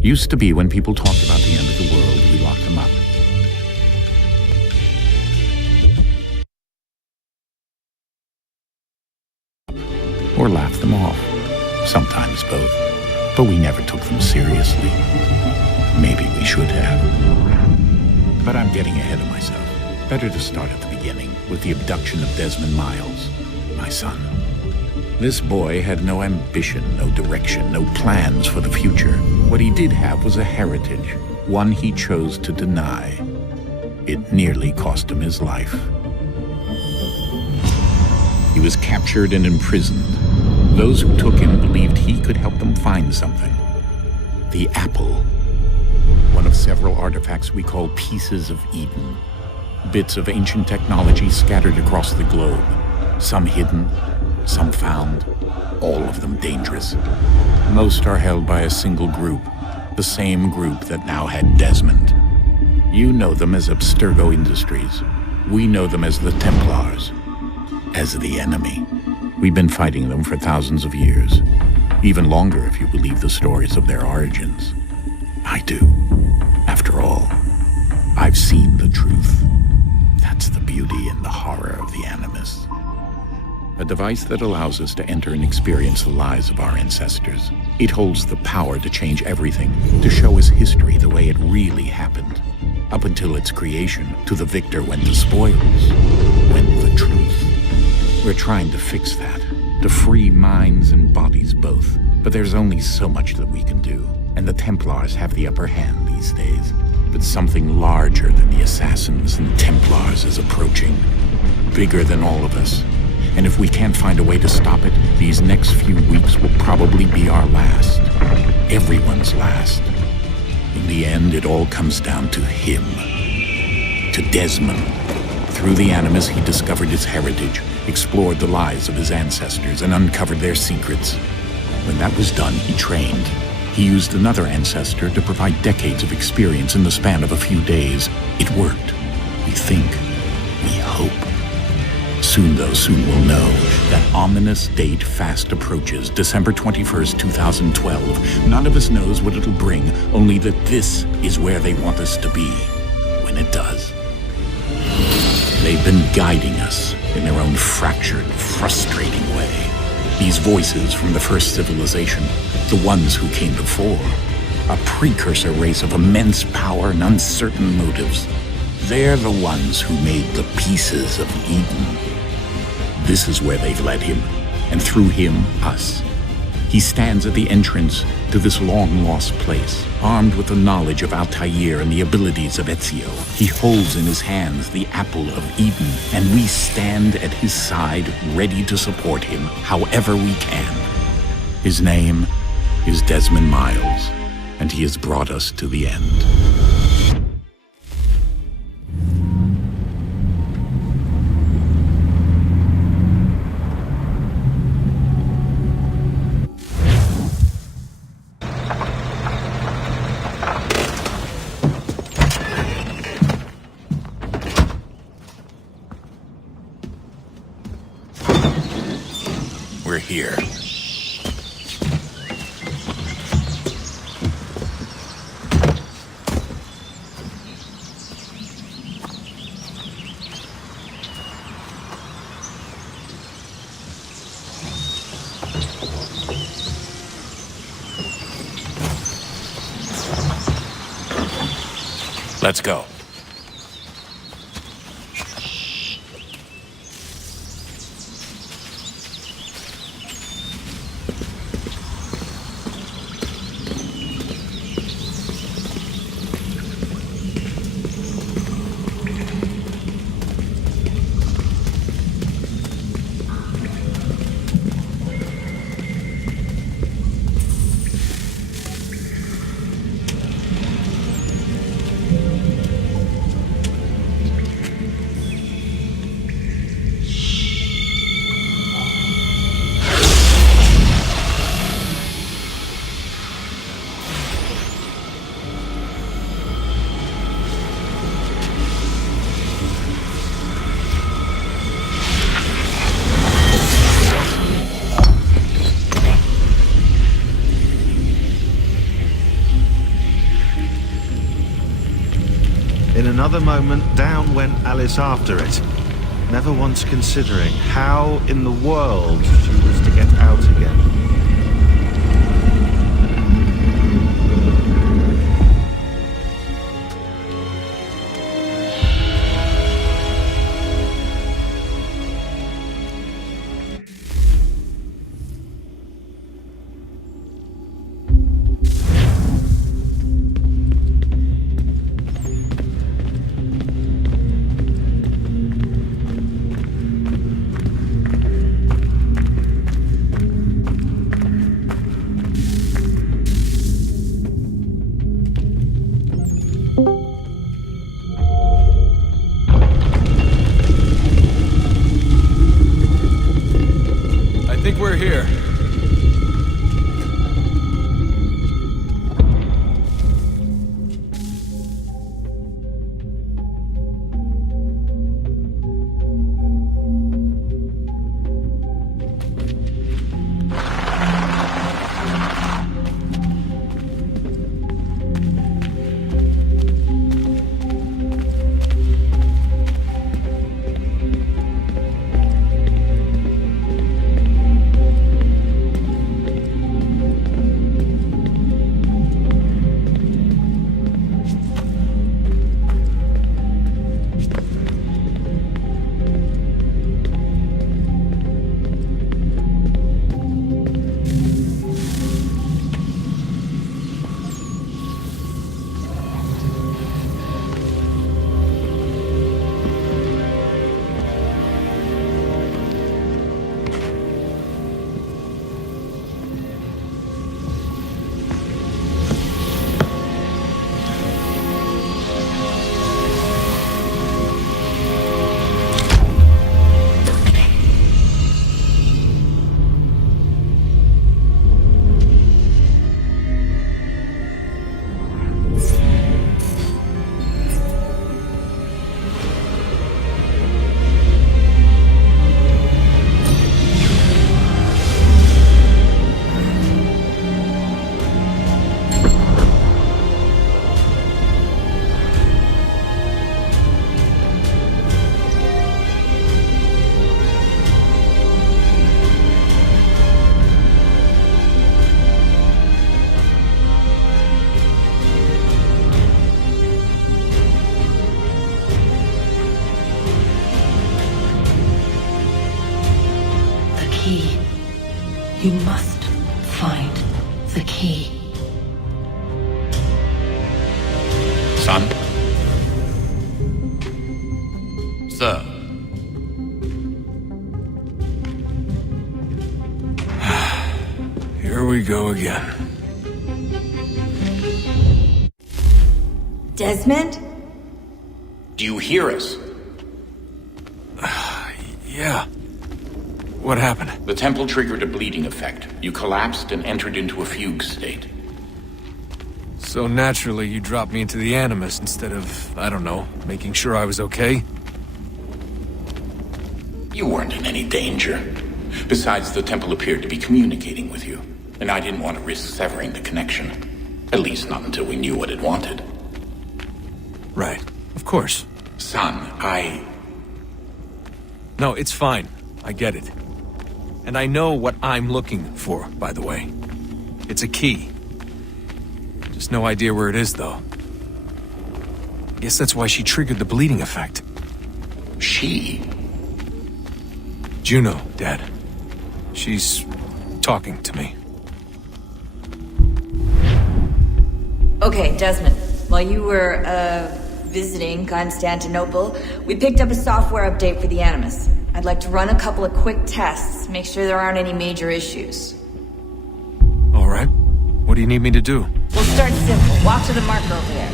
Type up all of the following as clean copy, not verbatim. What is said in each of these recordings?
Used to be when people talked about the end of the world, we locked them up. Or laughed them off. Sometimes both. But we never took them seriously. Maybe we should have. But I'm getting ahead of myself. Better to start at the beginning, with the abduction of Desmond Miles, my son. This boy had no ambition, no direction, no plans for the future. What he did have was a heritage, one he chose to deny. It nearly cost him his life. He was captured and imprisoned. Those who took him believed he could help them find something. The apple. One of several artifacts we call pieces of Eden. Bits of ancient technology scattered across the globe. Some hidden, some found, all of them dangerous. Most are held by a single group, the same group that now had Desmond. You know them as Abstergo Industries. We know them as the Templars, as the enemy. We've been fighting them for thousands of years, even longer if you believe the stories of their origins. I do. After all, I've seen the truth. That's the beauty and the horror of the Animus. A device that allows us to enter and experience the lives of our ancestors. It holds the power to change everything, to show us history the way it really happened. Up until its creation, to the victor went the spoils, went the truth. We're trying to fix that, to free minds and bodies both. But there's only so much that we can do, and the Templars have the upper hand these days. But something larger than the Assassins and Templars is approaching, bigger than all of us. And if we can't find a way to stop it, these next few weeks will probably be our last. Everyone's last. In the end, it all comes down to him. To Desmond. Through the Animus, he discovered his heritage, explored the lives of his ancestors, and uncovered their secrets. When that was done, he trained. He used another ancestor to provide decades of experience in the span of a few days. It worked. We think. We hope. Soon, though, soon we'll know. That ominous date fast approaches, December 21st, 2012. None of us knows what it'll bring, only that this is where they want us to be, when it does. They've been guiding us in their own fractured, frustrating way. These voices from the first civilization, the ones who came before, a precursor race of immense power and uncertain motives. They're the ones who made the pieces of Eden. This is where they've led him, and through him, us. He stands at the entrance to this long-lost place, armed with the knowledge of Altair and the abilities of Ezio. He holds in his hands the apple of Eden, and we stand at his side, ready to support him however we can. His name is Desmond Miles, and he has brought us to the end. We're here. Let's go. another moment, down went Alice after it, never once considering how in the world she was to get out again. We're here. You must find the key. Son? Sir. Here we go again. Desmond? Do you hear us? Yeah. What happened? The temple triggered a bleeding effect. You collapsed and entered into a fugue state. So naturally, you dropped me into the Animus instead of, I don't know, making sure I was okay? You weren't in any danger. Besides, the temple appeared to be communicating with you, and I didn't want to risk severing the connection. At least not until we knew what it wanted. Right. Of course. Son, No, it's fine. I get it. And I know what I'm looking for, by the way. It's a key. Just no idea where it is, though. Guess that's why she triggered the bleeding effect. She? Juno, Dad. She's talking to me. Okay, Desmond. While you were, visiting Constantinople, we picked up a software update for the Animus. I'd like to run a couple of quick tests, make sure there aren't any major issues. All right. What do you need me to do? We'll start simple. Walk to the marker over there.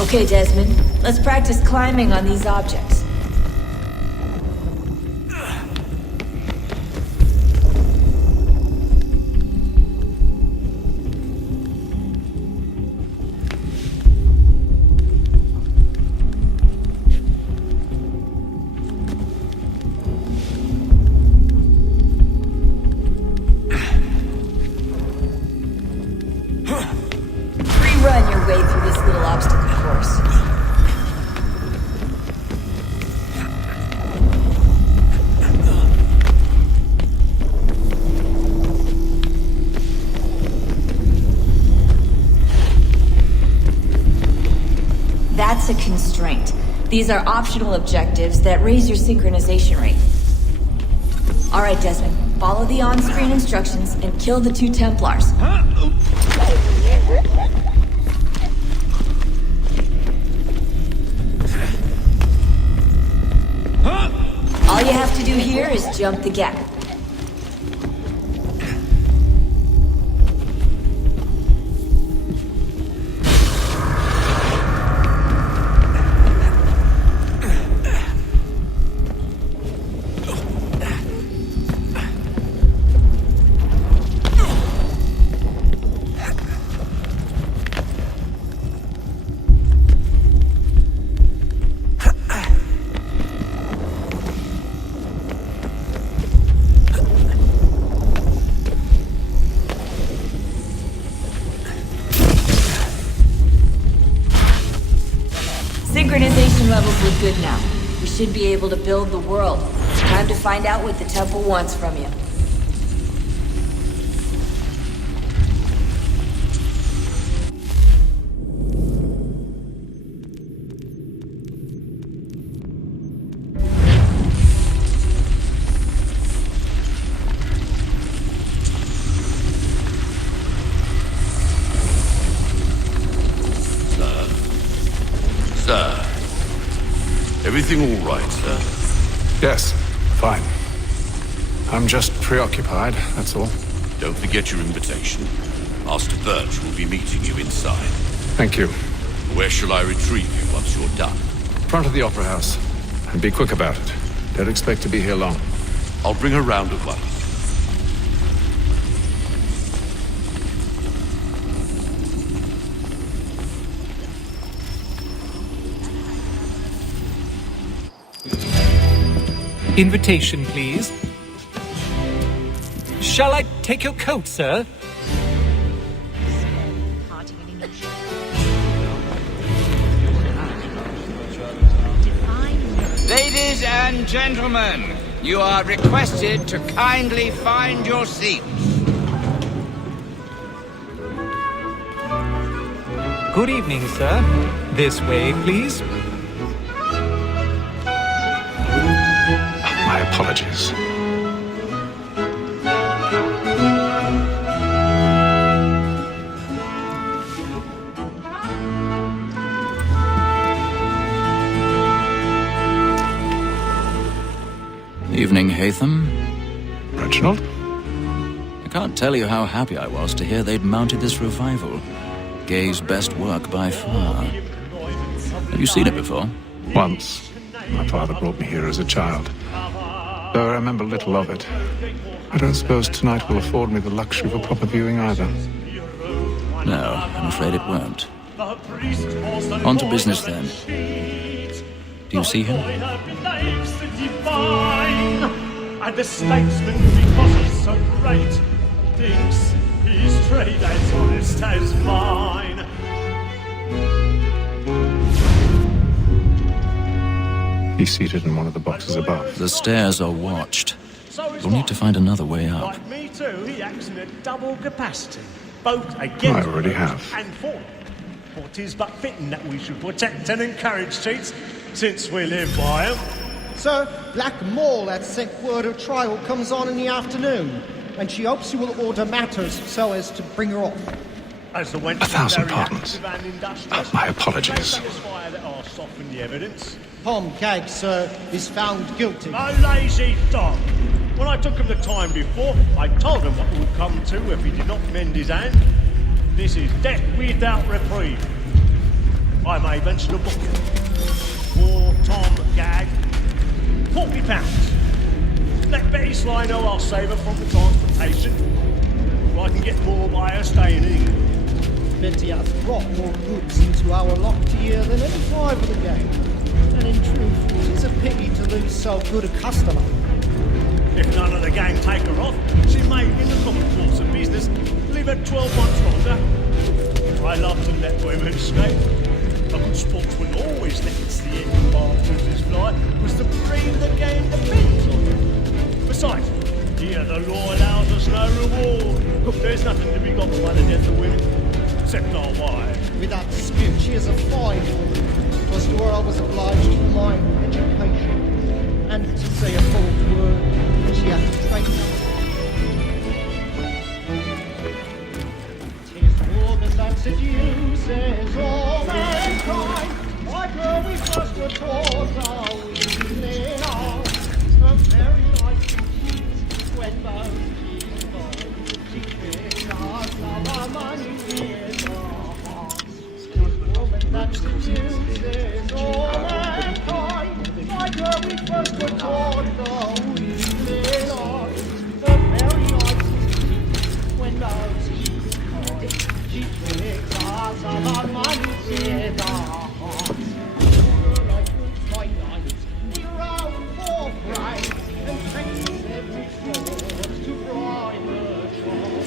Okay, Desmond. Let's practice climbing on these objects. Templars. That's a constraint. These are optional objectives that raise your synchronization rate. Alright, Desmond. Follow the on-screen instructions and kill the 2 Templars. All you have to do here is jump the gap. Synchronization levels look good now. We should be able to build the world. Time to find out what the temple wants from you. Sir. Everything all right, sir? Yes, fine. I'm just preoccupied, that's all. Don't forget your invitation. Master Birch will be meeting you inside. Thank you. Where shall I retrieve you once you're done? Front of the Opera House. And be quick about it. Don't expect to be here long. I'll bring her round at once. Invitation, please. Shall I take your coat, sir? Ladies and gentlemen, you are requested to kindly find your seats. Good evening, sir. This way, please. My apologies. Evening, Hatham. Reginald? I can't tell you how happy I was to hear they'd mounted this revival. Gay's best work by far. Have you seen it before? Once. My father brought me here as a child. Though I remember little of it. I don't suppose tonight will afford me the luxury of a proper viewing either. No, I'm afraid it won't. On to business then. Do you see him? And the statesman, because he's so great, thinks his trade as honest as mine. He's seated in one of the boxes above. The stairs are watched. You'll need to find another way up. Like me too, he acts in a double capacity, both against I already have. and for. For 'tis but fitting that we should protect and encourage cheats, since we live by 'em. Sir, Black Mall had sent word her trial comes on in the afternoon, and she hopes you will order matters so as to bring her off. As the wench 1,000 very pardons. active and industrious, My apologies. satisfy that I'll soften the evidence. Tom Gag, sir, is found guilty. A lazy dog. When I took him the time before, I told him what would come to if he did not mend his hand. This is death without reprieve. I may mention a book. For Tom Gag, £40. Let Betty Sly know I'll save her from the transportation. Or I can get more by her staying in England. Betty hath brought more goods into our locked year than any five of the game. And in truth, it is a pity to lose so good a customer. If none of the gang take her off, she may, in the common course of business, leave her 12 months longer. I love to let women escape. A good sportsman always thinks the end after his flight was to bring the game depends on it. Besides, here the law allows us no reward. Look, there's nothing to be got by the death of women, except our wives. Without dispute, she is a fine woman. 'Twas to her I was obliged for my education. And to say a false word, she had to train me. 'Tis woman that seduces all mankind. Like her we first were taught our weakling arms. Her very life when she treats us of our money in our hearts. 'Tis woman that seduces all mankind. Like her we first were taught our weakling arms. Her very life when she tricks us of our money in our hearts. Like by night, we round for pride and practice every fraud to bribe the child.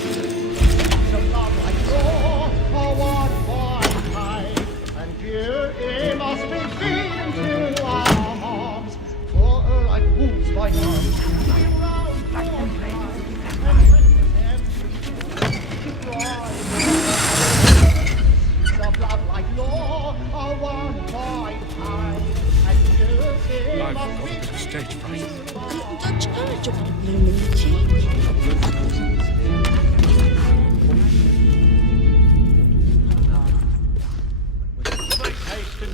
So love like law, a one by time, and beauty must be feeding to our arms. For her like wolves by night, we round for pride and practice every fraud to bribe the child. Love like law, a one by time, and beauty I've must got a be bit of stage fright. Touch courage on a blooming cheek. Make haste and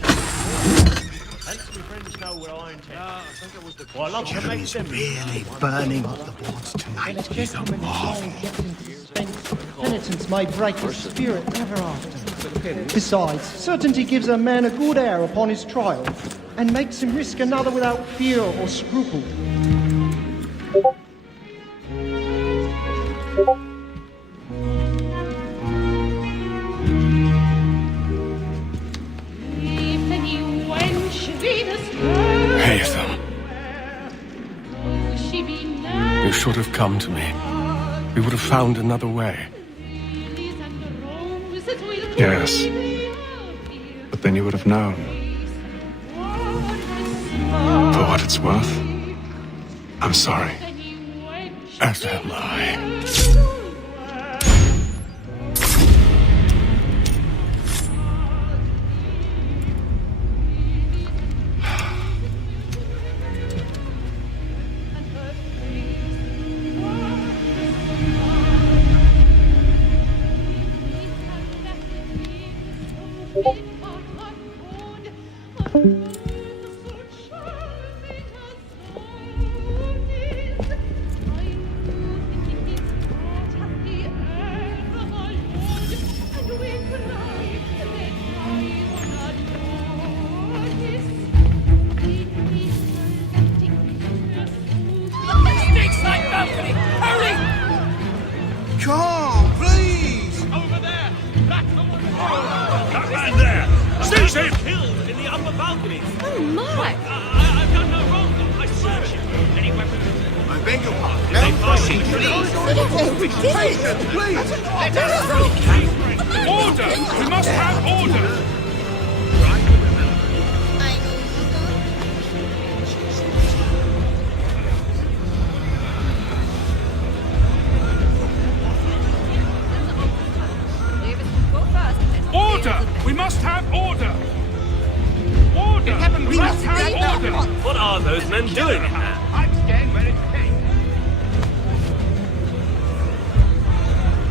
hence my friends know what I intend. I think it was the. Well, I love to make them really burning up the boards tonight. When a gentleman is long kept in suspense, penitence may break his spirit ever after. Besides, certainty gives a man a good air upon his trial, and makes him risk another without fear or scruple. Hey, Ethan. You should have come to me. We would have found another way. Yes. But then you would have known. For what it's worth, I'm sorry. As am I. Come, please! Over there! That man there! Seize him! Killed in the upper balcony! Oh my! I've done no wrong. I searched him. Any weapons? I beg your pardon. No pushing, please! Please! Order! We must have order! Order! We must have order! Order! We must have order! What are those men doing in there? I'm staying where it's safe.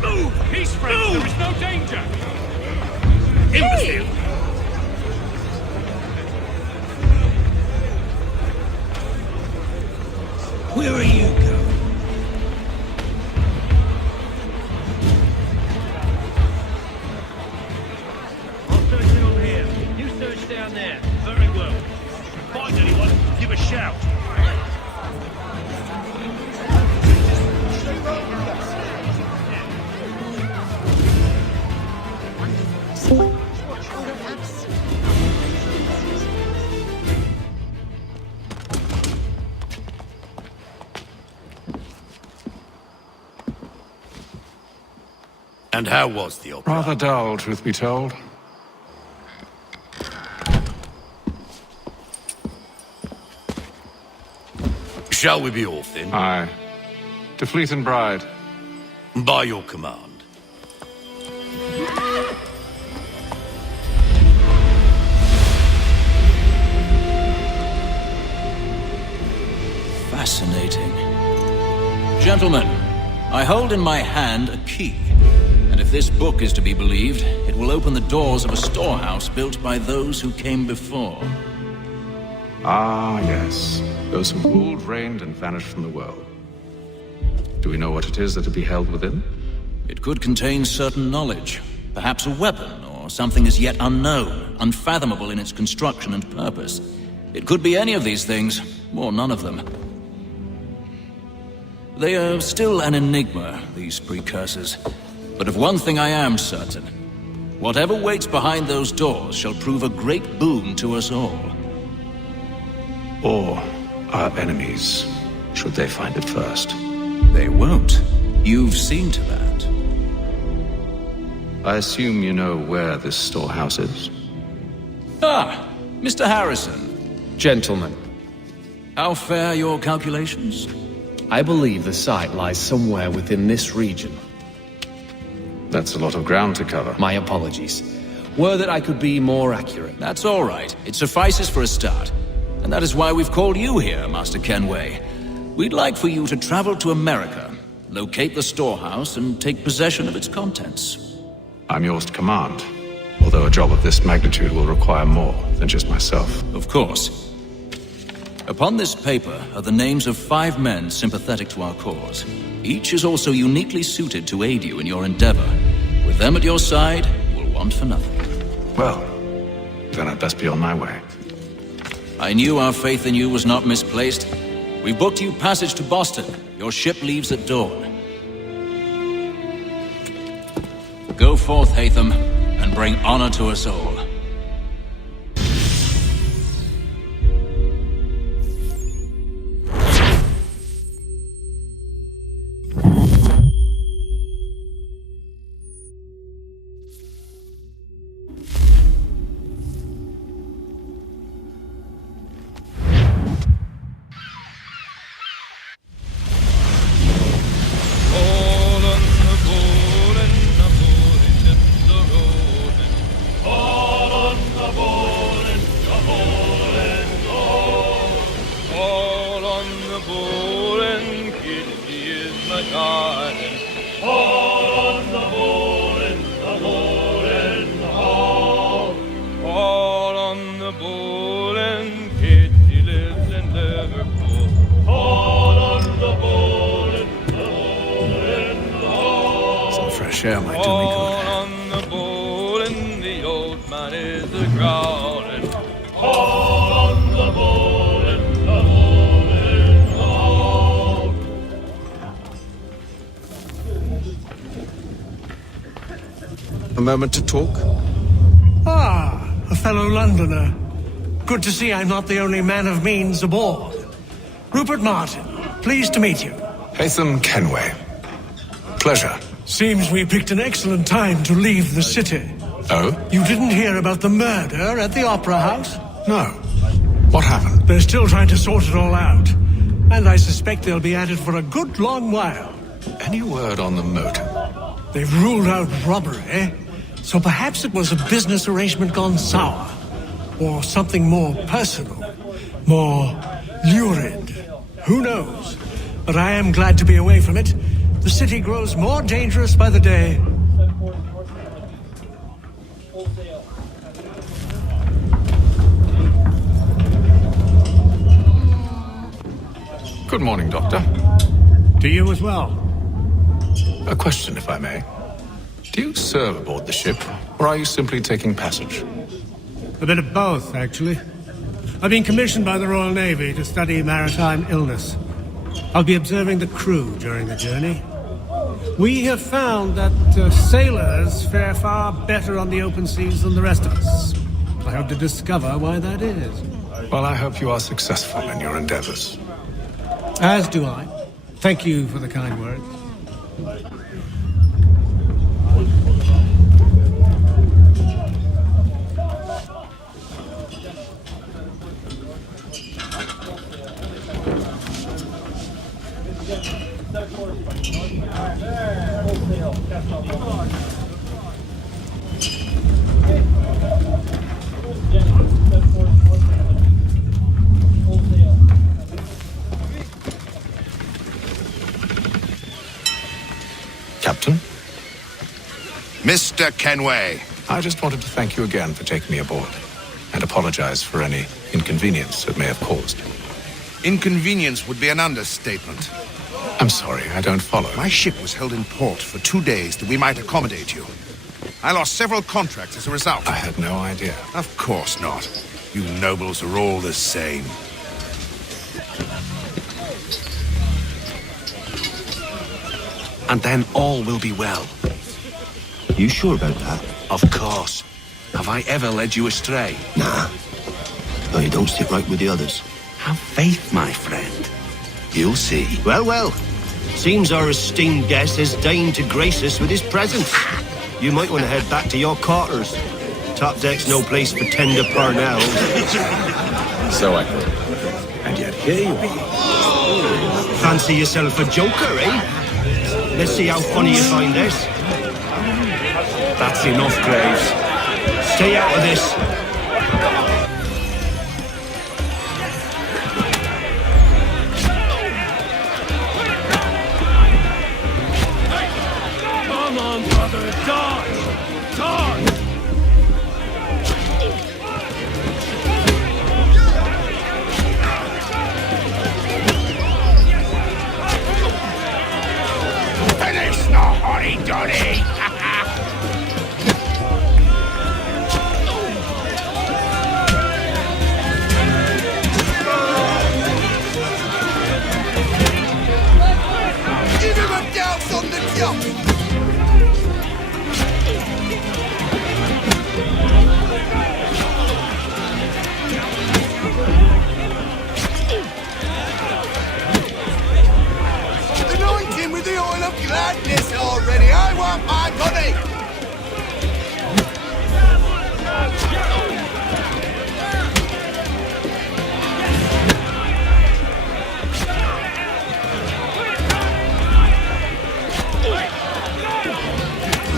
Move! Peace, friends! There is no danger! Imbecile! Where are you going? Down there. Very well. Find anyone, give a shout. And how was the opera? Rather dull, truth be told. Shall we be off then? Aye. To Fleet and Bride. By your command. Fascinating. Gentlemen, I hold in my hand a key. And if this book is to be believed, it will open the doors of a storehouse built by those who came before. Ah, yes. Those who ruled, reigned, and vanished from the world. Do we know what it is that will be held within? It could contain certain knowledge. Perhaps a weapon, or something as yet unknown, unfathomable in its construction and purpose. It could be any of these things, or none of them. They are still an enigma, these precursors. But of one thing I am certain. Whatever waits behind those doors shall prove a great boon to us all. Or our enemies, should they find it first. They won't. You've seen to that. I assume you know where this storehouse is? Ah, Mr. Harrison. Gentlemen, How fare your calculations? I believe the site lies somewhere within this region. That's a lot of ground to cover. My apologies. Were that I could be more accurate. That's all right. It suffices for a start. And that is why we've called you here, Master Kenway. We'd like for you to travel to America, locate the storehouse, and take possession of its contents. I'm yours to command, although a job of this magnitude will require more than just myself. Of course. Upon this paper are the names of 5 men sympathetic to our cause. Each is also uniquely suited to aid you in your endeavor. With them at your side, we'll want for nothing. Well, then I'd best be on my way. I knew our faith in you was not misplaced. We booked you passage to Boston. Your ship leaves at dawn. Go forth, Hatham, and bring honor to us all. Share my do me good. On the bowl and the old man is a growling. On the bowl and the bowl is all. A moment to talk? Ah, a fellow Londoner. Good to see I'm not the only man of means aboard. Rupert Martin, pleased to meet you. Hatham Kenway. Pleasure. Seems we picked an excellent time to leave the city. Oh? You didn't hear about the murder at the Opera House? No. What happened? They're still trying to sort it all out. And I suspect they'll be at it for a good long while. Any word on the motive? They've ruled out robbery, so perhaps it was a business arrangement gone sour. Or something more personal, more lurid. Who knows? But I am glad to be away from it. The city grows more dangerous by the day. Good morning, Doctor. To you as well. A question, if I may. Do you serve aboard the ship, or are you simply taking passage? A bit of both, actually. I've been commissioned by the Royal Navy to study maritime illness. I'll be observing the crew during the journey. We have found that sailors fare far better on the open seas than the rest of us. I hope to discover why that is. Well, I hope you are successful in your endeavors. As do I. Thank you for the kind words. Mr. Kenway. I just wanted to thank you again for taking me aboard, and apologize for any inconvenience it may have caused. Inconvenience would be an understatement. I'm sorry, I don't follow. My ship was held in port for 2 days that we might accommodate you. I lost several contracts as a result. I had no idea. Of course not. You nobles are all the same. And then all will be well. You sure about that? Of course. Have I ever led you astray? Nah. No, you don't stick right with the others. Have faith, my friend. You'll see. Well, well. Seems our esteemed guest has deigned to grace us with his presence. You might want to head back to your quarters. Top deck's no place for tender parnells. So I thought. And yet here you are. Fancy yourself a joker, eh? Let's see how funny you find this. That's enough, Graves. Stay out of this. Come on, brother, dodge! Dodge! Finish the hotty-dotty! Give him a douse on the jump! Anoint him with the oil of gladness already! I want my money!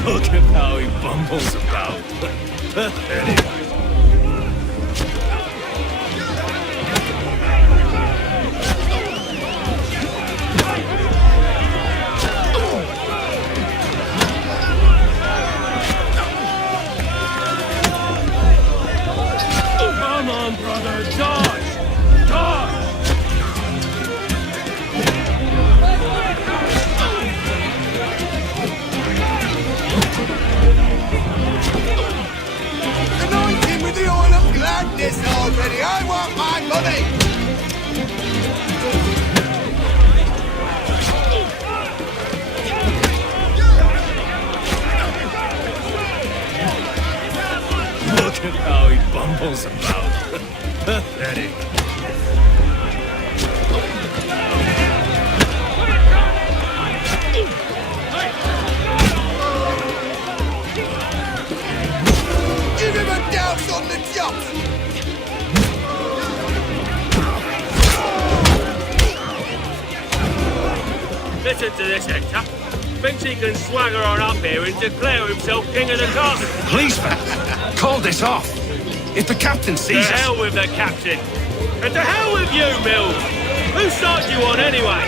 Look at how he bumbles about. Pathetic. Come on, brother, dodge! Dodge! Anoint him with the oil of gladness already! I want my money! Look at how he bumbles about. Pathetic. Give him a douse on the jump! Listen to this, Hector. Thinks he can swagger on up here and declare himself king of the castle. Please, man, call this off. If the captain To sees us... hell with the captain. And to hell with you, Mills. Whose side you on, anyway?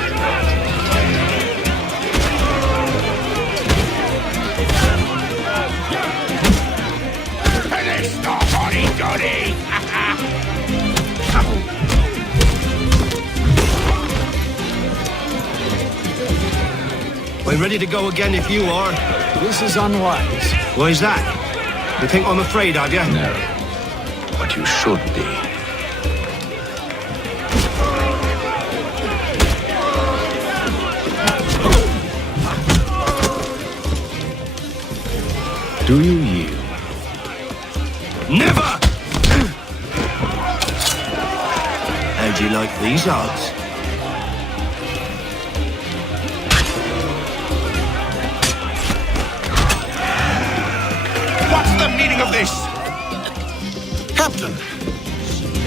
Finish the hotty-dotty! I'm ready to go again if you are. This is unwise. Why is that? You think I'm afraid of you? No. But you should be. Do you yield? Never! How'd you like these odds? What's the meaning of this? Captain,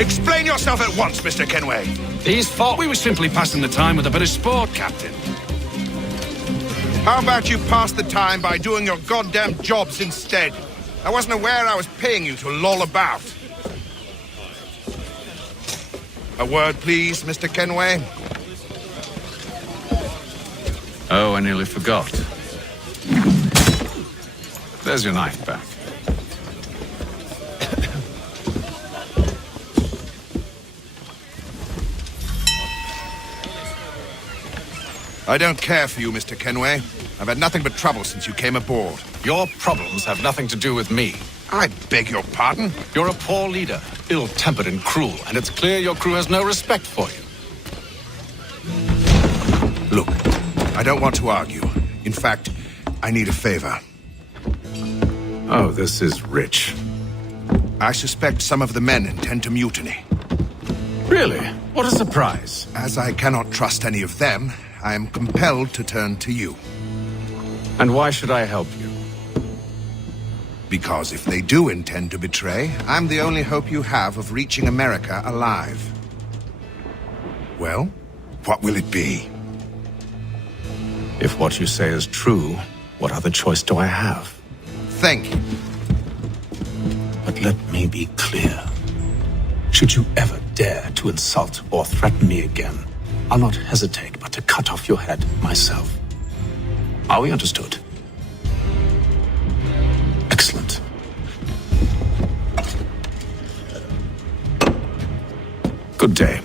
Explain yourself at once, Mr. Kenway. his fault. We were simply passing the time with a bit of sport, Captain. How about you pass the time by doing your goddamn jobs instead? I wasn't aware I was paying you to loll about. A word, please, Mr. Kenway. Oh, I nearly forgot. There's your knife back. I don't care for you, Mr. Kenway. I've had nothing but trouble since you came aboard. Your problems have nothing to do with me. I beg your pardon? You're a poor leader, ill-tempered and cruel, and it's clear your crew has no respect for you. Look, I don't want to argue. In fact, I need a favor. Oh, this is rich. I suspect some of the men intend to mutiny. Really? What a surprise. As I cannot trust any of them, I am compelled to turn to you. And why should I help you? Because if they do intend to betray, I'm the only hope you have of reaching America alive. Well, what will it be? If what you say is true, what other choice do I have? Thank you. But let me be clear. Should you ever dare to insult or threaten me again, I'll not hesitate but to cut off your head myself. Are we understood? Excellent. Good day.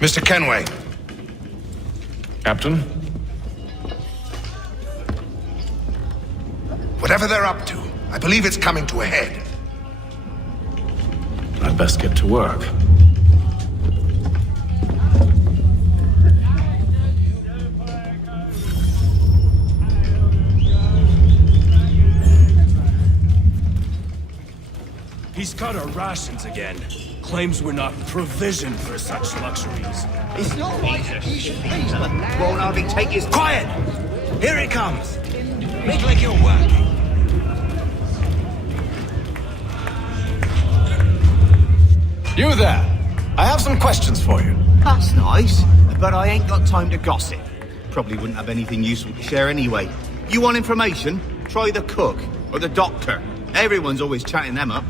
Mr. Kenway. Captain? Whatever they're up to, I believe it's coming to a head. I'd best get to work. He's cut our rations again. Claims we're not provisioned for such luxuries. It's not right. Won't hardly take his... Quiet! Here it comes. Make like you're working. You there! I have some questions for you. That's nice, but I ain't got time to gossip. Probably wouldn't have anything useful to share anyway. You want information? Try the cook or the doctor. Everyone's always chatting them up.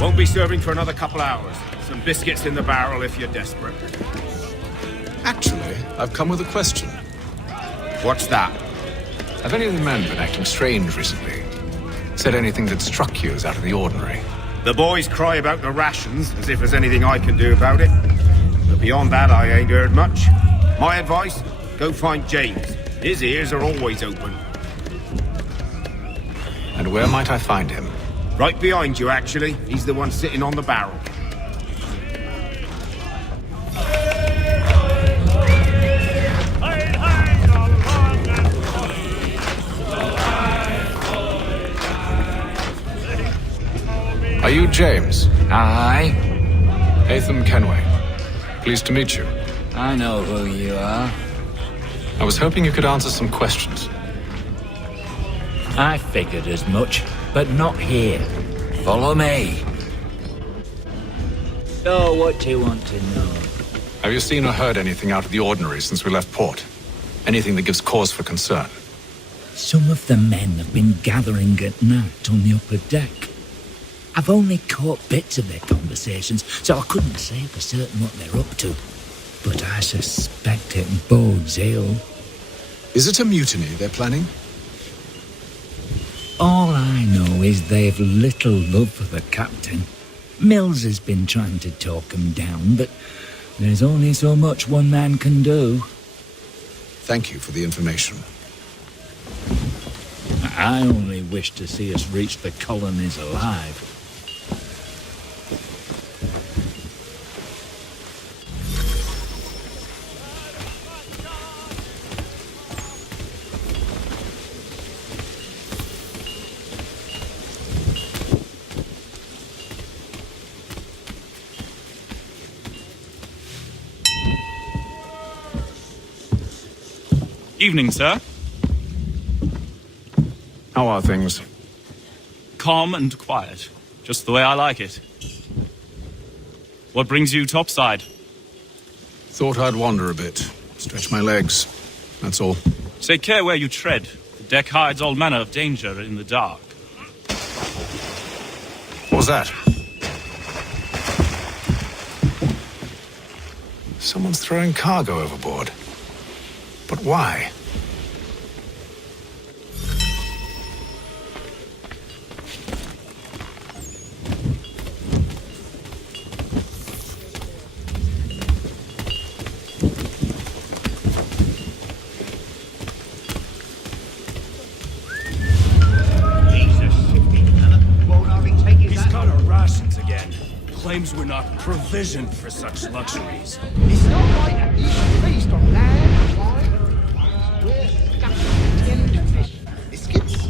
Won't be serving for another couple hours. Some biscuits in the barrel if you're desperate. Actually, I've come with a question. What's that? Have any of the men been acting strange recently? Said anything that struck you as out of the ordinary? The boys cry about the rations, as if there's anything I can do about it. But beyond that, I ain't heard much. My advice, go find James. His ears are always open. And where might I find him? Right behind you, actually. He's the one sitting on the barrel. Are you James? Aye. Hatham Kenway. Pleased to meet you. I know who you are. I was hoping you could answer some questions. I figured as much, but not here. Follow me. So, what do you want to know? Have you seen or heard anything out of the ordinary since we left port? Anything that gives cause for concern? Some of the men have been gathering at night on the upper deck. I've only caught bits of their conversations, so I couldn't say for certain what they're up to. But I suspect it bodes ill. Is it a mutiny they're planning? All I know is they've little love for the captain. Mills has been trying to talk him down, but there's only so much one man can do. Thank you for the information. I only wish to see us reach the colonies alive. Evening, sir. How are things? Calm and quiet. Just the way I like it. What brings you topside? Thought I'd wander a bit. Stretch my legs. That's all. Take care where you tread. The deck hides all manner of danger in the dark. What was that? Someone's throwing cargo overboard. But why? He's got our rations again. Claims we're not provisioned for such luxuries. It's not like a feast on land, wine. We're stuck to tinned fish, biscuits.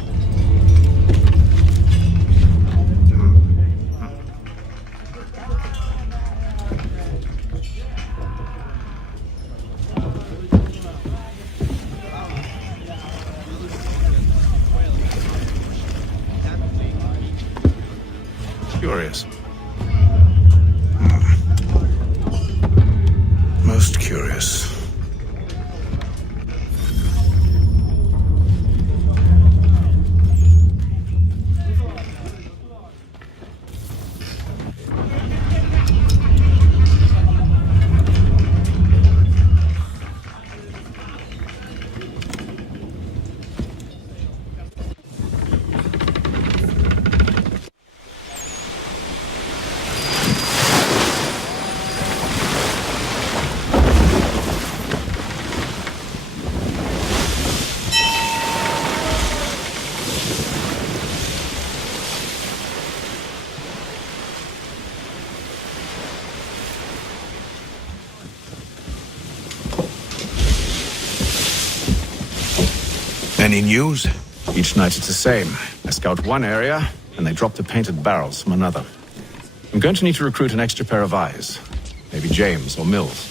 Curious. Most curious. Any news? Each night it's the same. I scout one area, and they drop the painted barrels from another. I'm going to need to recruit an extra pair of eyes. Maybe James or Mills.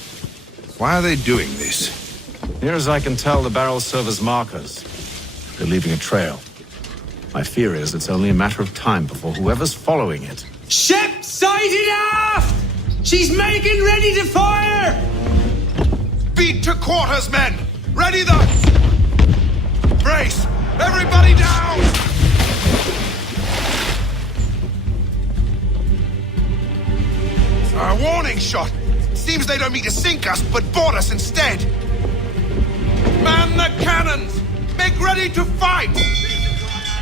Why are they doing this? Near as I can tell, the barrels serve as markers. They're leaving a trail. My fear is it's only a matter of time before whoever's following it... Ship sighted aft! She's making ready to fire! Beat to quarters, men! Ready the... Brace! Everybody down! A warning shot! Seems they don't mean to sink us, but board us instead! Man the cannons! Make ready to fight!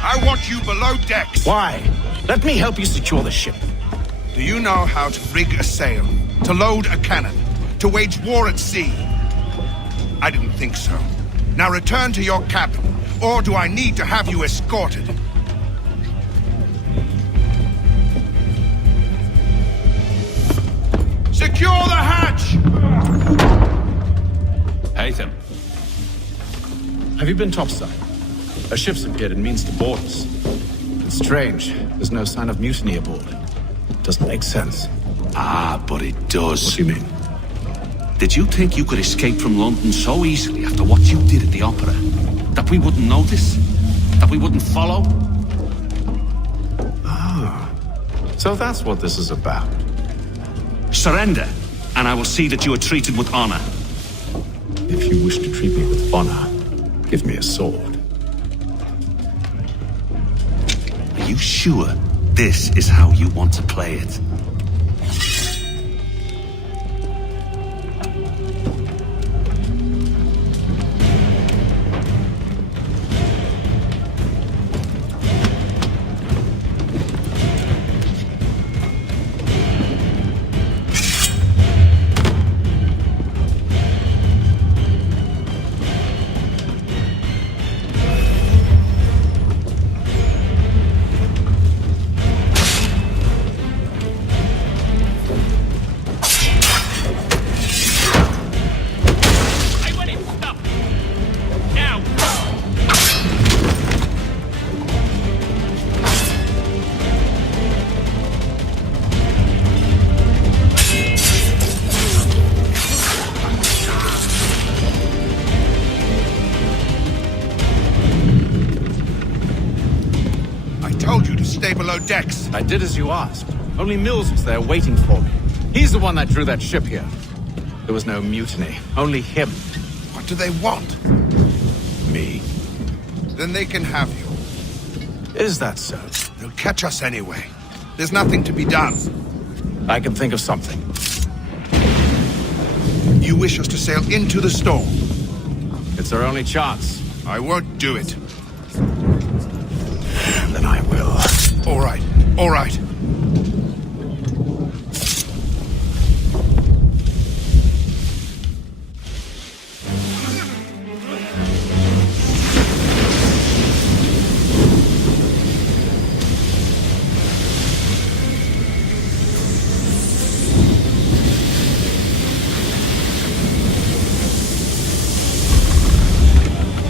I want you below decks! Why? Let me help you secure the ship. Do you know how to rig a sail? To load a cannon? To wage war at sea? I didn't think so. Now return to your cabin, or do I need to have you escorted? Secure the hatch! Haytham. Have you been topside? A ship's appeared and means to board us. It's strange. There's no sign of mutiny aboard. Doesn't make sense. Ah, but it does. What do you mean? Did you think you could escape from London so easily after what you did at the opera? That we wouldn't notice? That we wouldn't follow? Ah. So that's what this is about. Surrender, and I will see that you are treated with honor. If you wish to treat me with honor, give me a sword. Are you sure this is how you want to play it? Stay below decks. I did as you asked. Only Mills was there waiting for me. He's the one that drew that ship here. There was no mutiny, only him. What do they want? Me. Then they can have you. Is that so? They'll catch us anyway. There's nothing to be done. I can think of something. You wish us to sail into the storm? It's our only chance. I won't do it. Then I will. All right, all right.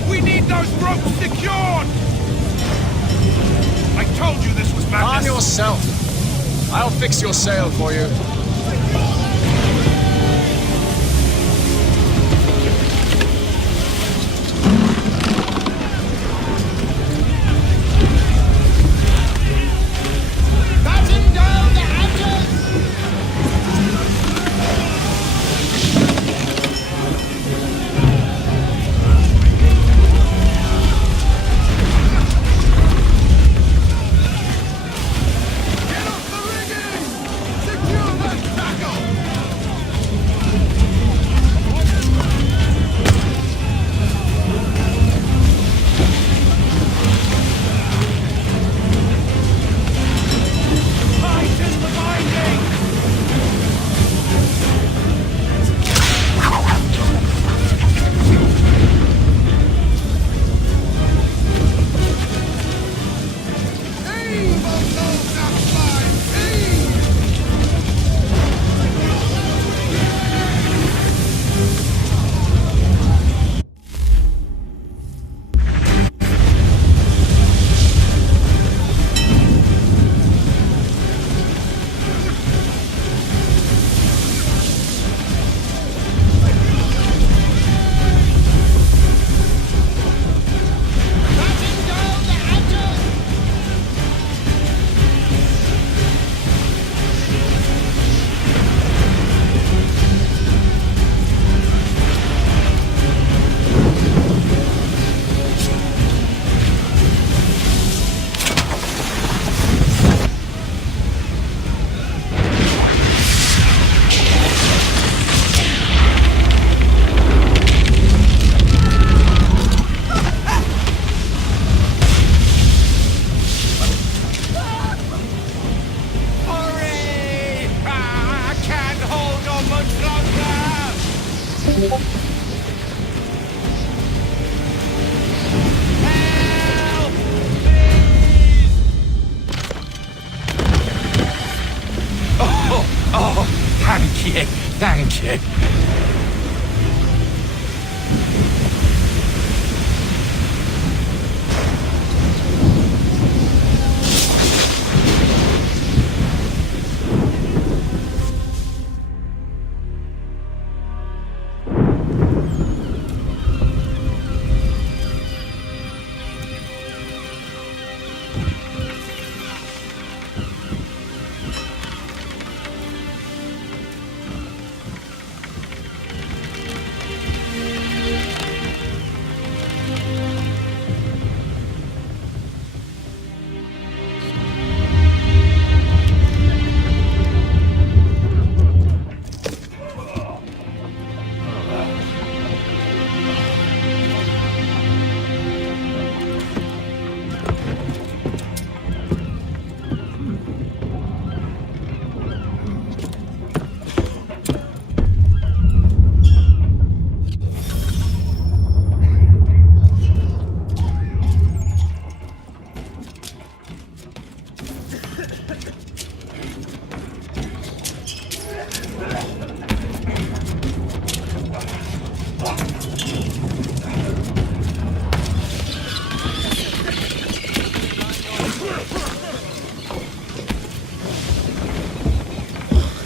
We need those ropes secured! I told you this was madness. Arm yourself. I'll fix your sail for you. Batten down the hatches! Thank you.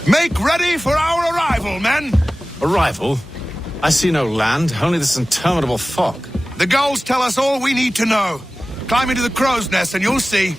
Make ready for our arrival, men! Arrival? I see no land, only this interminable fog. The gulls tell us all we need to know. Climb into the crow's nest and you'll see.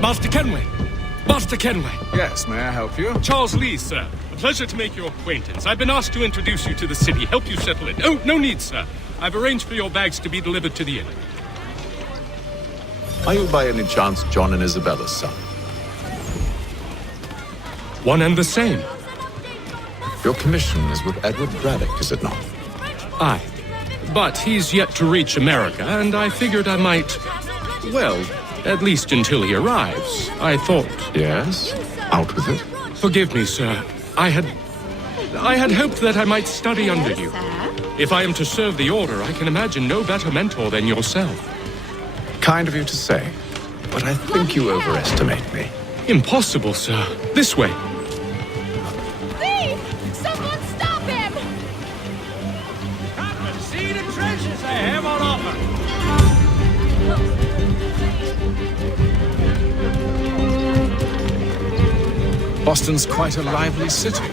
Master Kenway! Master Kenway! Yes, may I help you? Charles Lee, sir. A pleasure to make your acquaintance. I've been asked to introduce you to the city, help you settle in. Oh, no need, sir. I've arranged for your bags to be delivered to the inn. Are you by any chance John and Isabella's son? One and the same. Your commission is with Edward Braddock, is it not? Aye. But he's yet to reach America, and I figured I might... Well, at least until he arrives, I thought... Yes? Out with it. Forgive me, sir. I had hoped that I might study under you. If I am to serve the Order, I can imagine no better mentor than yourself. Kind of you to say, but I think you overestimate me. Impossible, sir. This way. Thief! Someone stop him! Come and see the treasures I have on offer. Boston's quite a lively city.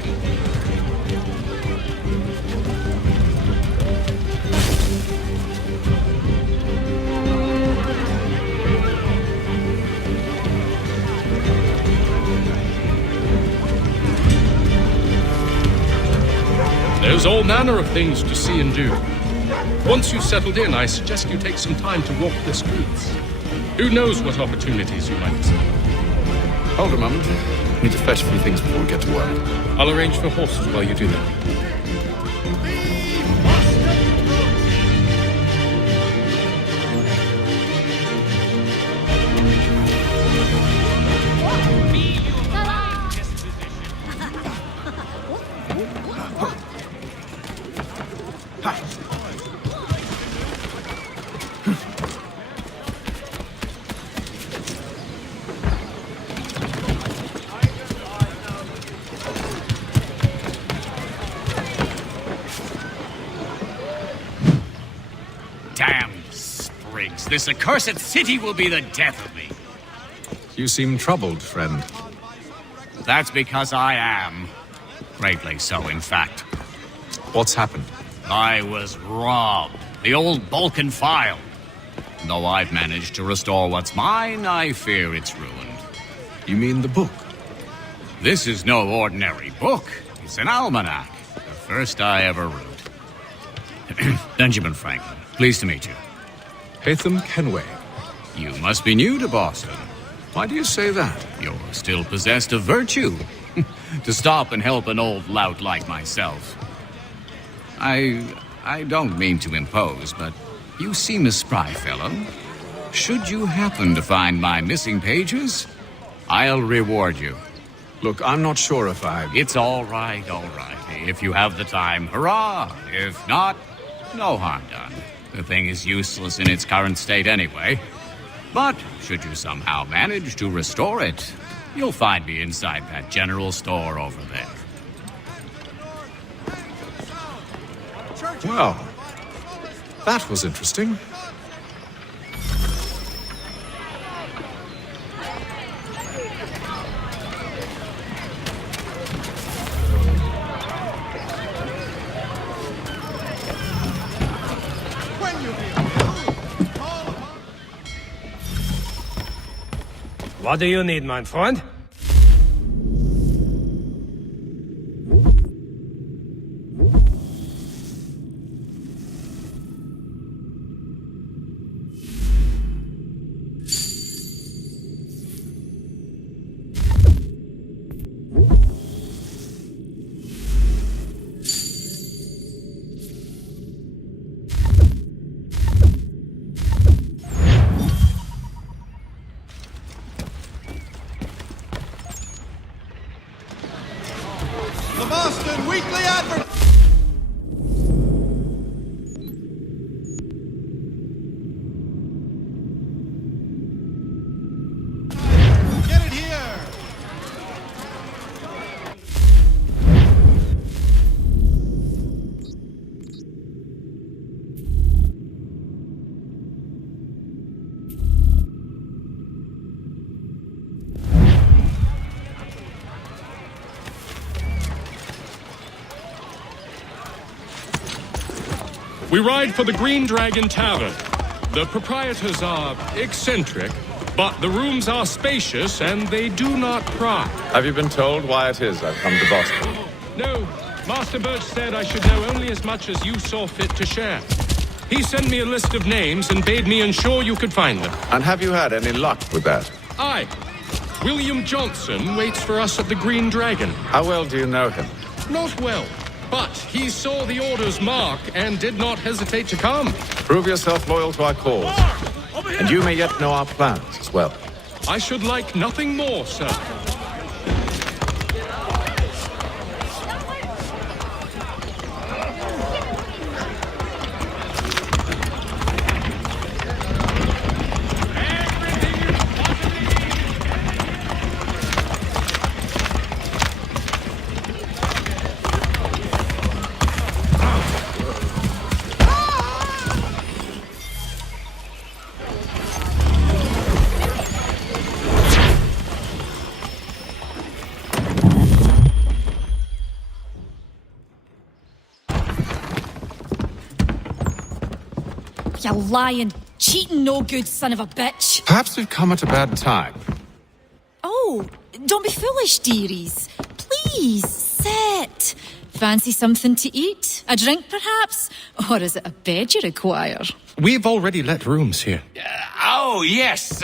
There's all manner of things to see and do. Once you've settled in, I suggest you take some time to walk the streets. Who knows what opportunities you might see. Hold a moment. Need to fetch a few things before we get to work. I'll arrange for horses while you do that. This accursed city will be the death of me. You seem troubled, friend. That's because I am. Greatly so, in fact. What's happened? I was robbed. The old Balkan file. Though I've managed to restore what's mine, I fear it's ruined. You mean the book? This is no ordinary book. It's an almanac. The first I ever wrote. Benjamin Franklin, pleased to meet you. Hatham Kenway. You must be new to Boston. Why do you say that? You're still possessed of virtue. To stop and help an old lout like myself. I don't mean to impose, but you seem a spry fellow. should you happen to find my missing pages, I'll reward you. Look, I'm not sure if I... It's all right, all right. If you have the time, hurrah. If not, no harm done. The thing is useless in its current state anyway. But should you somehow manage to restore it, you'll find me inside that general store over there. Well, that was interesting. What do you need, my friend? The Boston Weekly Advert. Get it here. We ride for the Green Dragon Tavern. The proprietors are eccentric, but the rooms are spacious and they do not pry. Have you been told why it is I've come to Boston? No, Master Birch said I should know only as much as you saw fit to share. He sent me a list of names and bade me ensure you could find them. And have you had any luck with that? Aye. William Johnson waits for us at the Green Dragon. How well do you know him? Not well, but he saw the order's mark and did not hesitate to come. Prove yourself loyal to our cause. And you may yet know our plans as well. I should like nothing more, sir. You lying, cheating, no good son of a bitch. Perhaps we've come at a bad time. Oh, don't be foolish, dearies. Please, sit. Fancy something to eat? A drink, perhaps? Or is it a bed you require? We've already let rooms here. Oh, yes.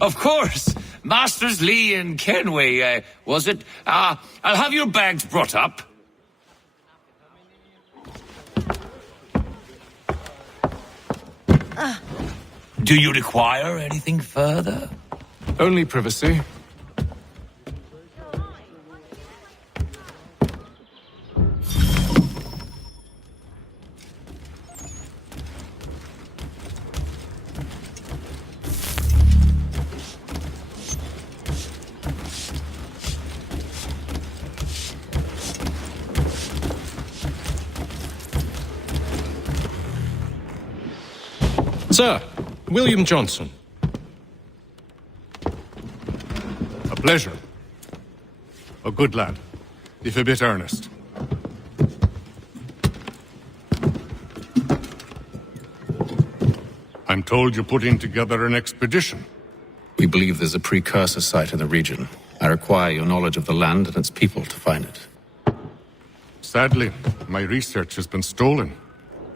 Of course. Masters Lee and Kenway, was it? I'll have your bags brought up. Do you require anything further? Only privacy. Sir, William Johnson. A pleasure. A good lad, if a bit earnest. I'm told you're putting together an expedition. We believe there's a precursor site in the region. I require your knowledge of the land and its people to find it. Sadly, my research has been stolen.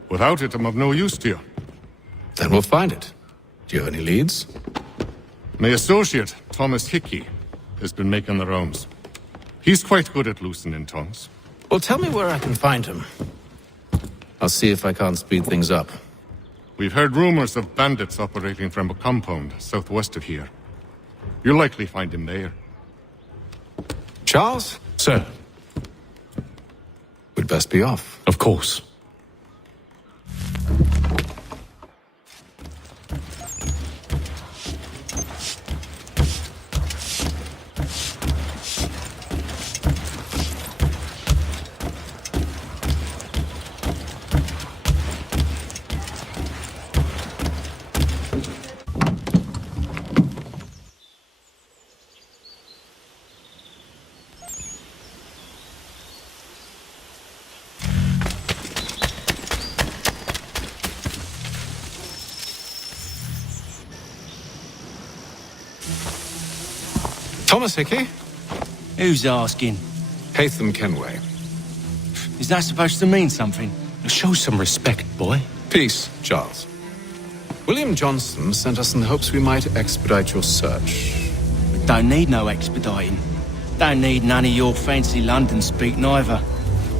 Without it, I'm of no use to you. Then we'll find it. Do you have any leads? My associate, Thomas Hickey, has been making the rounds. He's quite good at loosening tongues. Well, tell me where I can find him. I'll see if I can't speed things up. We've heard rumors of bandits operating from a compound southwest of here. You'll likely find him there. Charles? Sir, We'd best be off. of course. Thomas Hickey? Who's asking? Haytham Kenway. Is that supposed to mean something? Show some respect, boy. Peace, Charles. William Johnson sent us in hopes we might expedite your search. Don't need no expediting. Don't need none of your fancy London speak neither.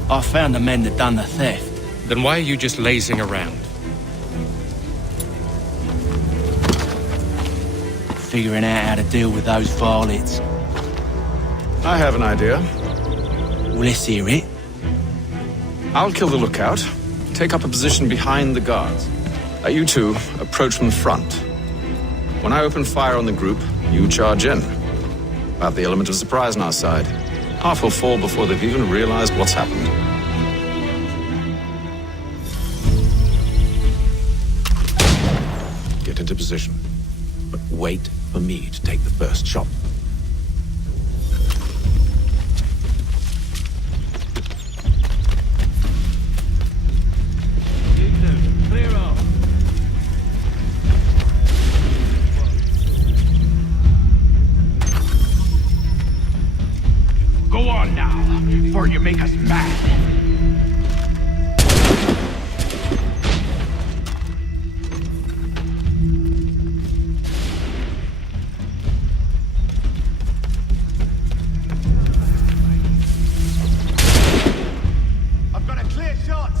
I found the men that done the theft. Then why are you just lazing around? Figuring out how to deal with those varlets. I have an idea. Well, let's hear it. I'll kill the lookout, take up a position behind the guards. You two approach from the front. When I open fire on the group, you charge in. About the element of surprise on our side. Half will fall before they've even realized what's happened. Get into position, but wait for me to take the first shot. Go on now, before you make us mad. I've got a clear shot.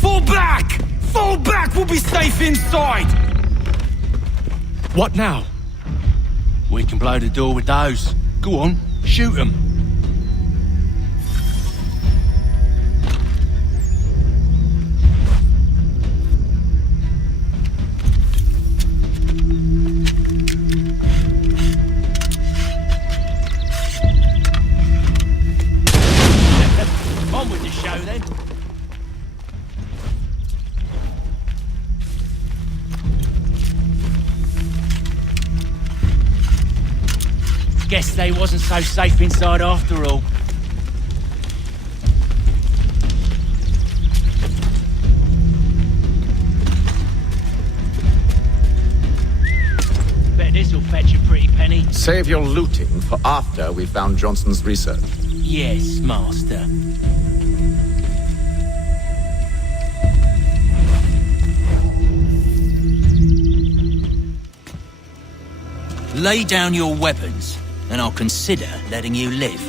Fall back! Fall back! We'll be safe inside! What now? We can blow the door with those. Go on, shoot them. On with the show then. Guess they wasn't so safe inside after all. Bet this'll fetch a pretty penny. Save your looting for after we found Johnson's research. Yes, master. Lay down your weapons, and I'll consider letting you live.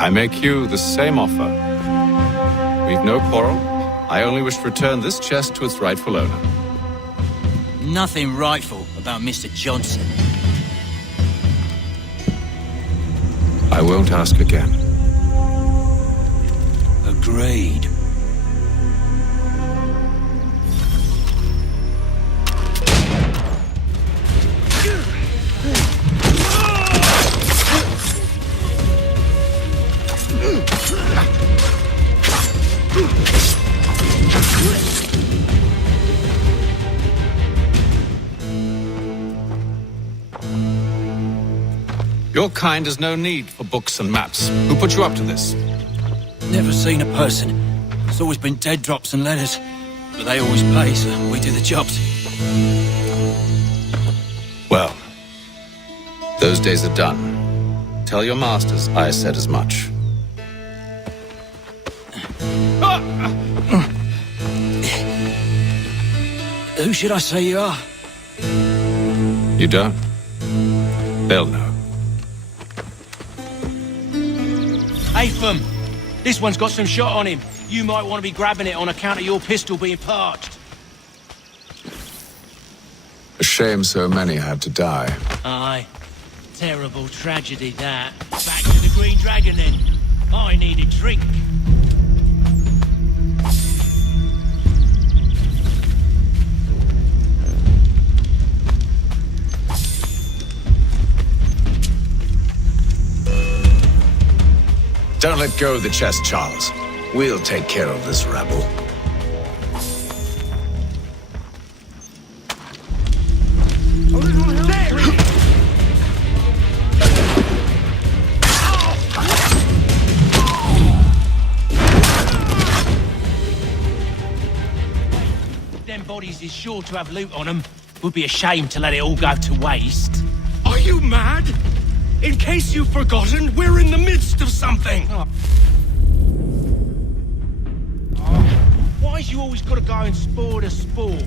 I make you the same offer. We've no quarrel. I only wish to return this chest to its rightful owner. Nothing rightful about Mr. Johnson. I won't ask again. Agreed. Your kind has no need for books and maps. Who put you up to this? Never seen a person as It's always been dead drops and letters. But they always pay, so we do the jobs. Well, those days are done. Tell your masters I said as much. Who should I say you are? You don't? They'll know. Atham, this one's got some shot on him. You might want to be grabbing it on account of your pistol being parched. A shame so many had to die. Aye. Terrible tragedy, that. Back to the Green Dragon, then. I need a drink. Don't let go of the chest, Charles. We'll take care of this rabble. Them bodies is sure to have loot on them. Would be a shame to let it all go to waste. Are you mad? In case you've forgotten, we're in the midst of something. Why's you always got to go and spoil the sport?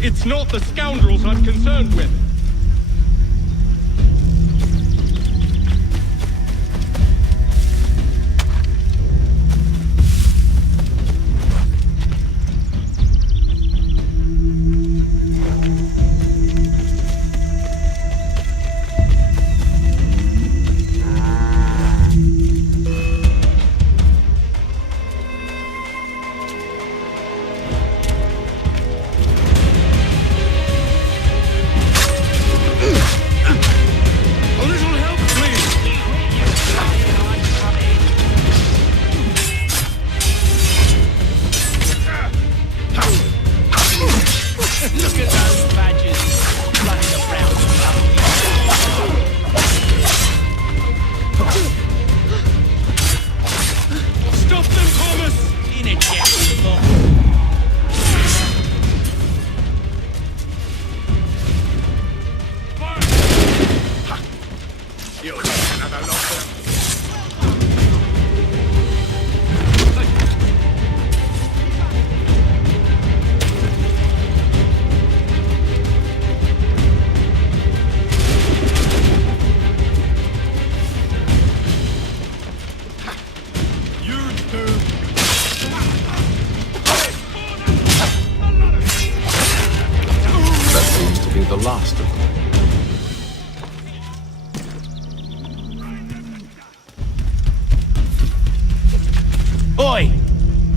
It's not the scoundrels I'm concerned with.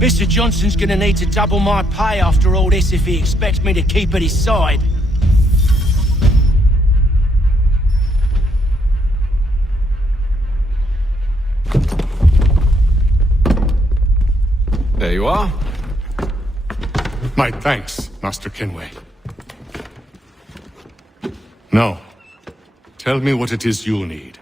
Mr. Johnson's gonna need to double my pay after all this if he expects me to keep at his side. There you are. My thanks, Master Kenway. Now, tell me what it is you need.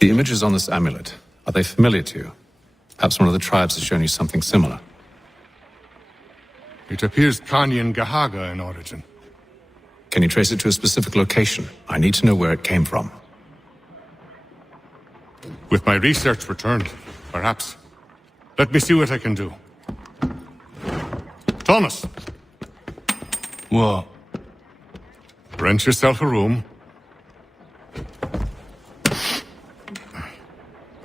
The images on this amulet, are they familiar to you? Perhaps one of the tribes has shown you something similar. It It appears Kanyan Gahaga in origin. Can you trace it to a specific location? I need to know where it came from. With my research returned, perhaps. Let me see what I can do. Thomas! What? Rent yourself a room.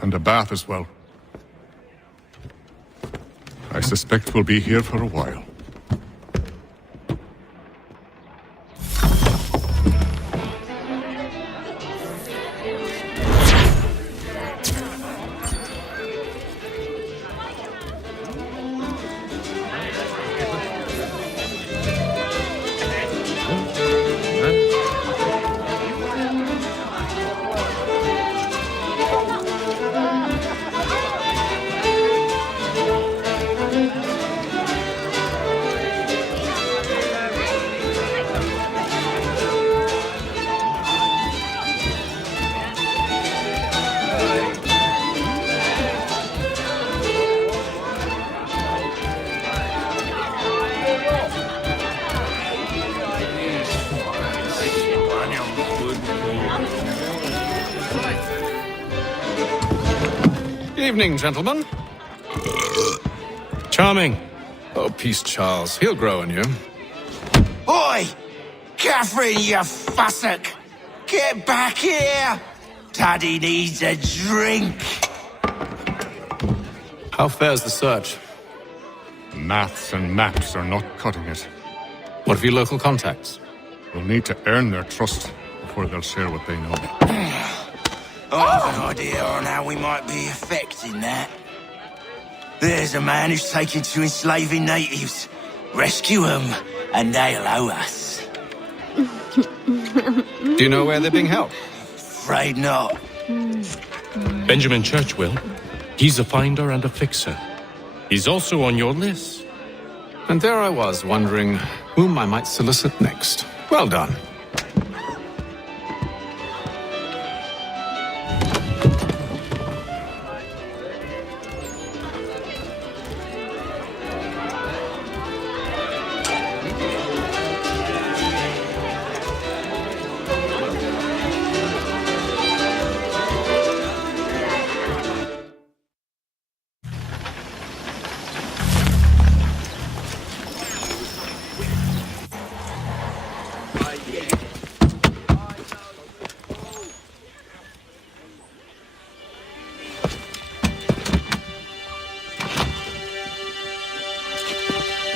And a bath as well. I suspect we'll be here for a while. Evening, gentlemen. Charming. Oh, peace, Charles. He'll grow on you. Oi! Catherine, you fussock! Get back here! Daddy needs a drink! How fares the search? Maths and maps are not cutting it. What of your local contacts? We'll need to earn their trust before they'll share what they know. I have an idea on how we might be affecting that. There's a man who's taken to enslaving natives. Rescue them, and they'll owe us. Do you know where they're being held? Afraid not. Benjamin Churchwill. He's a finder and a fixer. He's also on your list. And there I was, wondering whom I might solicit next. Well done.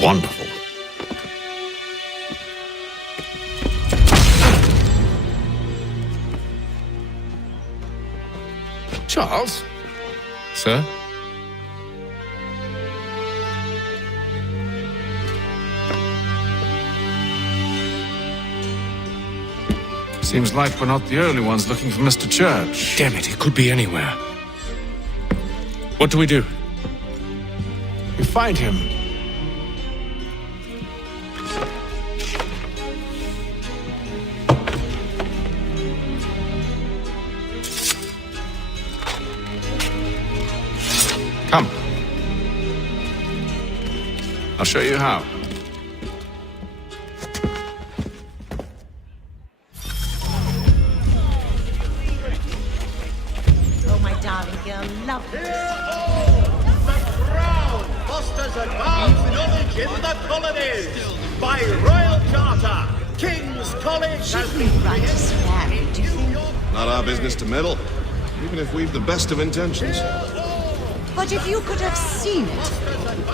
Wonderful. Charles? Sir? Seems like we're not the only ones looking for Mr. Church. Damn it, he could be anywhere. What do we do? We find him. Come. I'll show you how. Oh, my darling girl, love this. The Crown fosters advanced knowledge in the colonies. By royal charter, King's College has been Right to swear, do you think? Not our business to meddle, even if we've the best of intentions. But if you could have seen it,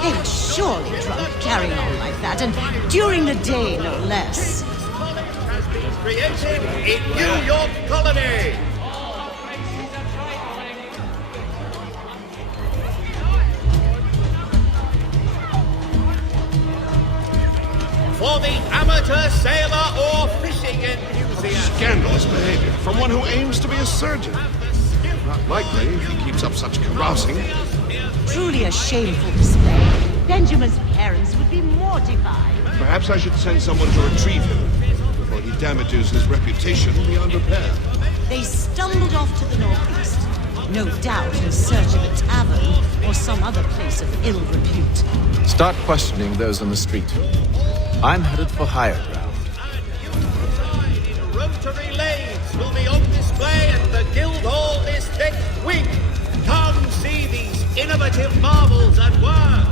they were surely drunk carrying on like that, and during the day, no less. has been created in New York Colony. For the amateur sailor or fishing enthusiast. Scandalous behavior from one who aims to be a surgeon. Not likely if he keeps up such carousing. Truly a shameful display. Benjamin's parents would be mortified. Perhaps I should send someone to retrieve him before he damages his reputation beyond repair. They stumbled off to the northeast. No doubt in search of a tavern or some other place of ill repute. Start questioning those on the street. I'm headed for higher ground. Rotary lathes will be on display at the Guildhall this next week. Come see these innovative marvels at work.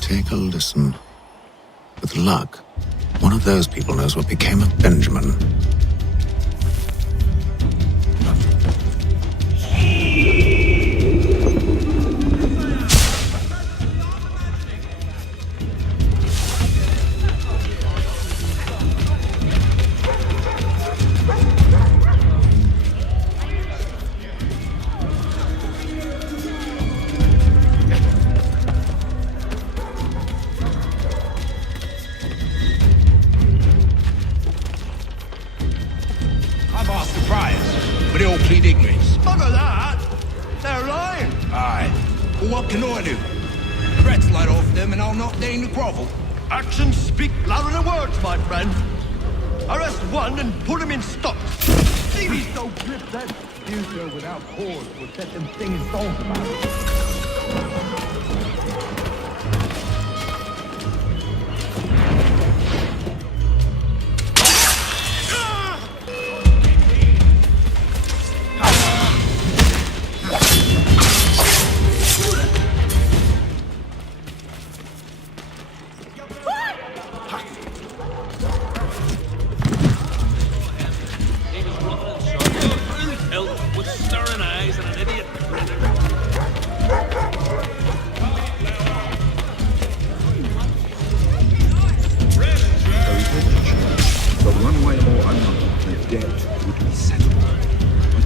Take a listen. With luck, one of those people knows what became of Benjamin. Actions speak louder than words, my friend. Arrest one and put him in stocks. Stevie's no grip then. Do so without cause will set them things thought about.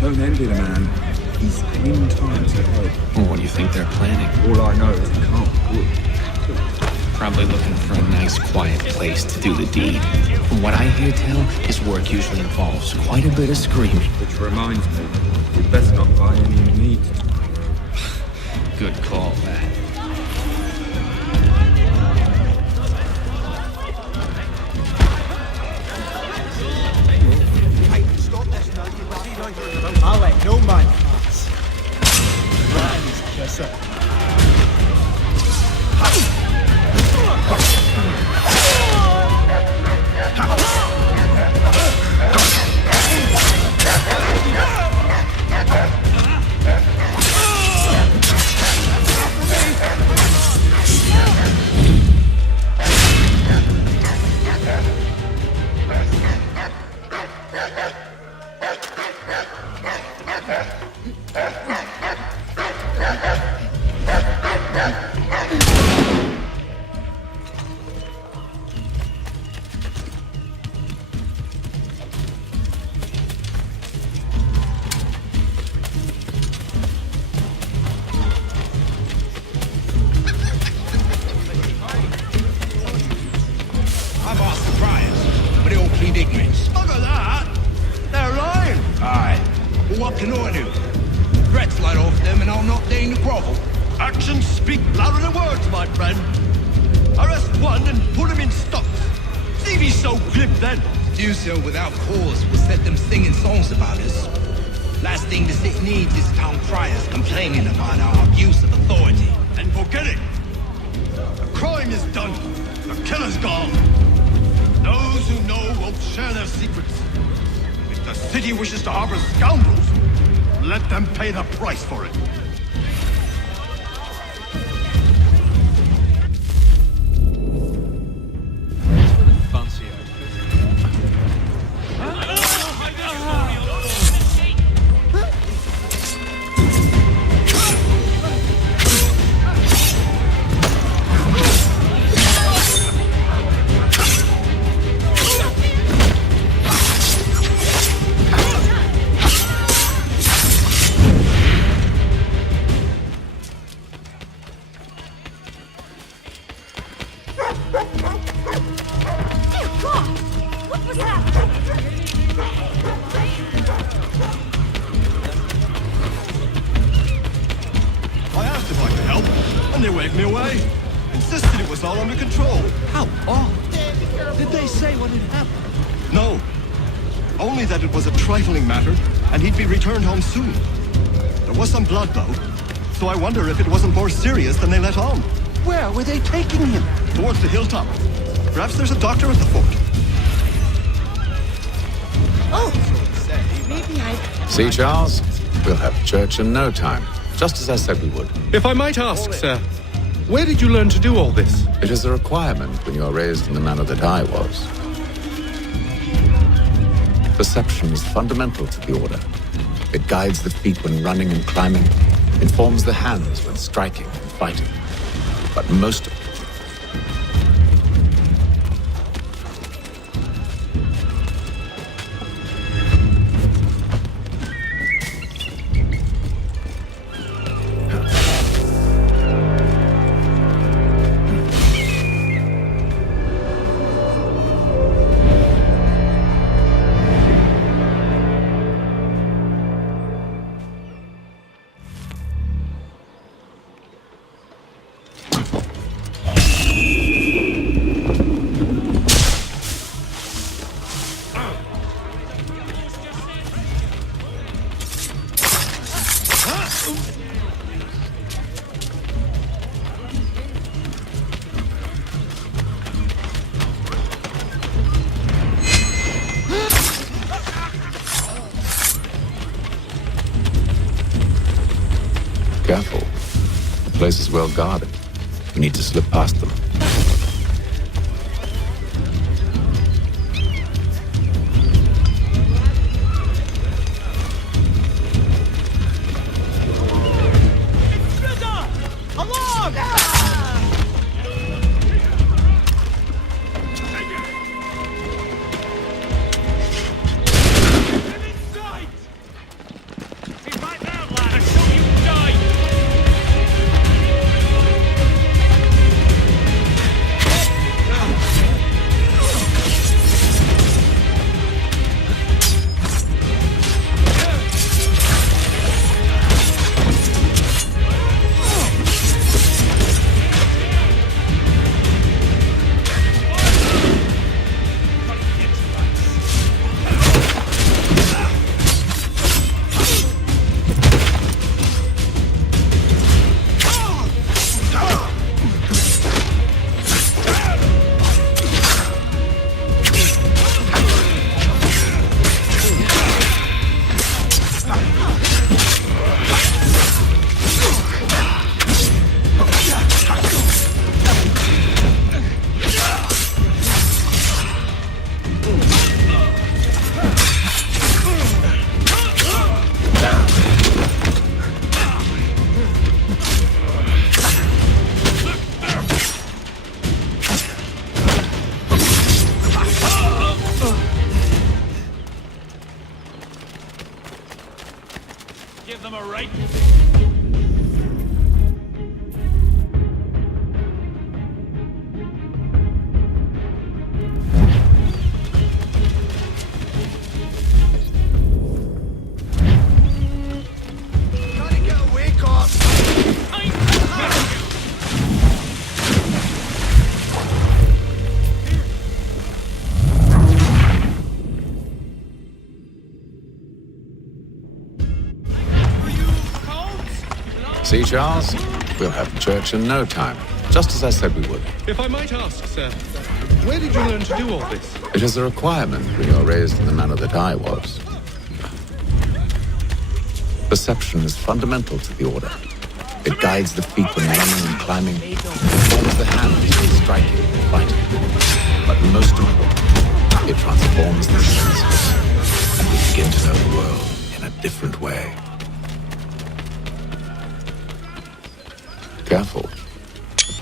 Don't envy the man. He's 10 times ahead. Well, what do you think they're planning? All I know is it can't be good. Probably looking for a nice, quiet place to do the deed. From what I hear tell, his work usually involves quite a bit of screaming. Which reminds me, we'd best not buy any meat. Good call, that. sir. I've asked the friars, but they all plead ignorance. Look at that! They're lying! Aye. Well, what can I do? Threats light off them and I'll not deign to grovel. Actions speak louder than words, my friend. Arrest one and put him in stocks. See if he's so glib then. To do so without cause will set them singing songs about us. Last thing the city needs is town criers complaining about our abuse of authority. And forget it. The crime is done. The killer's gone. Those who know won't share their secrets. If the city wishes to harbor scoundrels, let them pay the price for it. I asked if I could help, and they waved me away. Insisted it was all under control. How odd. Did they say what had happened? No. Only that it was a trifling matter, and he'd be returned home soon. There was some blood, though, so I wonder if it wasn't more serious than they let on. Where were they taking him? Towards the hilltop. Perhaps there's a doctor at the fort. Oh, maybe I... See, Charles? We'll have church in no time, just as I said we would. If I might ask, sir, where did you learn to do all this? It is a requirement when you are raised in the manner that I was. Perception is fundamental to the order. It guides the feet when running and climbing, informs the hands when striking and fighting. But most of it, careful. The place is well guarded. We need to slip past them. See, Charles? We'll have the church in no time, just as I said we would. If I might ask, sir, where did you learn to do all this? It is a requirement when you're raised in the manner that I was. Perception is fundamental to the Order. It guides the feet when running and climbing, informs the hands when striking and fighting. But most important, it transforms the senses, and we begin to know the world in a different way. Careful.